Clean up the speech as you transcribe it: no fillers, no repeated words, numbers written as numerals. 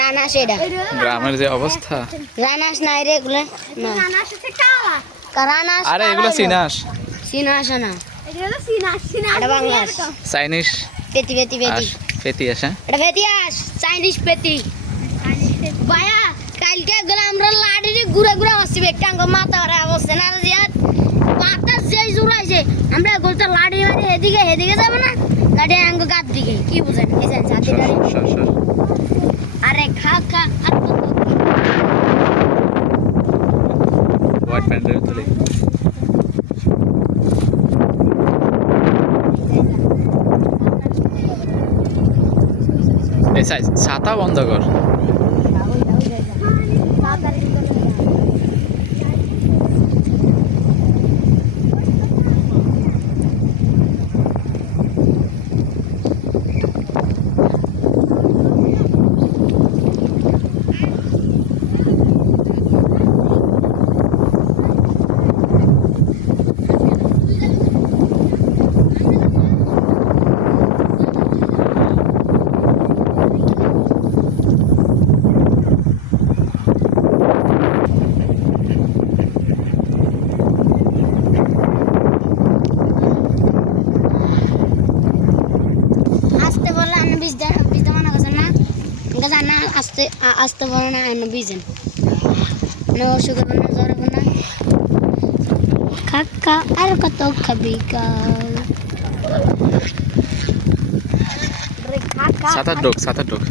রানাস এটা গ্রামের যে অবস্থা। রানাস নাই রে এগুলো রানাস আরে এগুলো চিনাস। সিনাস না এটা বাংলাদেশ চাইনিজ পেতি পেতি পেতি পেতি আসে। এটা পেতিয়াস চাইনিজ পেতি ভাইয়া কালকে গেলে আমরা লাড়িরে ঘুরে ঘুরে আসছি বেকাঙ্গ মাথা আর অবস্থা না জিয়াত পাতা যেই জুড়াইছে আমরা বলতে লাড়ি মারি এদিকে এদিকে যাব না লাড়ি আঙ্গ গাত দিকে কি বুঝেন এই যে জাতি গাড়ি আরে খা খা হোয়াইট প্যান্টের তুলে এই ছাতা বন্ধ কর। আসতে বলো না এনে বিজেন না অসুখ হবে না জ্বর হবে না কাকা আর কত খাবি সাঁতার ঢোক